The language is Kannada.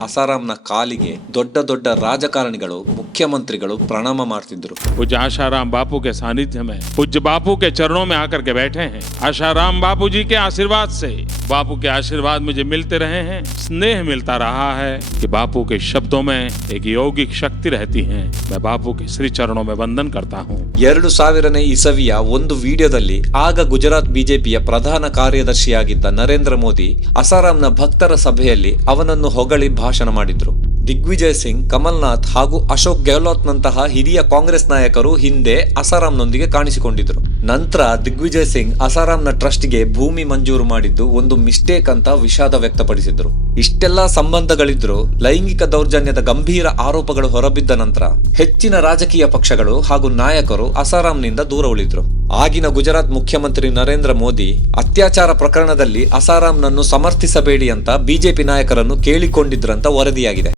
ಅಸಾರಾಂನ ಕಾಲಿಗೆ ದೊಡ್ಡ ದೊಡ್ಡ ರಾಜಕಾರಣಿಗಳು ಮುಖ್ಯಮಂತ್ರಿಗಳು ಪ್ರಣಾಮ ಮಾಡ್ತಿದ್ರು पूज्य आशाराम बापू के सानिध्य में पूज्य बापू के चरणों में आकर के बैठे हैं आशाराम बापू जी के आशीर्वाद से बापू के आशीर्वाद मुझे मिलते रहे हैं स्नेह मिलता रहा है कि बापू के शब्दों में एक यौगिक शक्ति रहती है मैं बापू के श्री चरणों में वंदन करता हूँ ಎರಡು ಸಾವಿರನೇ ಇಸವಿಯ ಒಂದು ವಿಡಿಯೋದಲ್ಲಿ ಆಗ ಗುಜರಾತ್ ಬಿಜೆಪಿಯ ಪ್ರಧಾನ ಕಾರ್ಯದರ್ಶಿಯಾಗಿದ್ದ ನರೇಂದ್ರ ಮೋದಿ ಅಸಾರಾಂನ ಭಕ್ತರ ಸಭೆಯಲ್ಲಿ ಅವನನ್ನು ಹೊಗಳಿ ಭಾಷಣ ಮಾಡಿದ್ರು ದಿಗ್ವಿಜಯ್ ಸಿಂಗ್, ಕಮಲ್ನಾಥ್ ಹಾಗೂ ಅಶೋಕ್ ಗೆಹ್ಲೋಟ್ನಂತಹ ಹಿರಿಯ ಕಾಂಗ್ರೆಸ್ ನಾಯಕರು ಹಿಂದೆ ಅಸಾರಾಂನೊಂದಿಗೆ ಕಾಣಿಸಿಕೊಂಡಿದ್ರು ನಂತರ ದಿಗ್ವಿಜಯ್ ಸಿಂಗ್ ಅಸಾರಾಂನ ಟ್ರಸ್ಟ್ಗೆ ಭೂಮಿ ಮಂಜೂರು ಮಾಡಿದ್ದು ಒಂದು ಮಿಸ್ಟೇಕ್ ಅಂತ ವಿಷಾದ ವ್ಯಕ್ತಪಡಿಸಿದ್ರು. ಇಷ್ಟೆಲ್ಲಾ ಸಂಬಂಧಗಳಿದ್ರು ಲೈಂಗಿಕ ದೌರ್ಜನ್ಯದ ಗಂಭೀರ ಆರೋಪಗಳು ಹೊರಬಿದ್ದ ನಂತರ ಹೆಚ್ಚಿನ ರಾಜಕೀಯ ಪಕ್ಷಗಳು ಹಾಗೂ ನಾಯಕರು ಅಸಾರಾಂನಿಂದ ದೂರ ಉಳಿದ್ರು. ಆಗಿನ ಗುಜರಾತ್ ಮುಖ್ಯಮಂತ್ರಿ ನರೇಂದ್ರ ಮೋದಿ, ಅತ್ಯಾಚಾರ ಪ್ರಕರಣದಲ್ಲಿ ಅಸಾರಾಂನನ್ನು ಸಮರ್ಥಿಸಬೇಡಿ ಅಂತ ಬಿಜೆಪಿ ನಾಯಕರನ್ನು ಕೇಳಿಕೊಂಡಿದ್ರಂತ ವರದಿಯಾಗಿದೆ.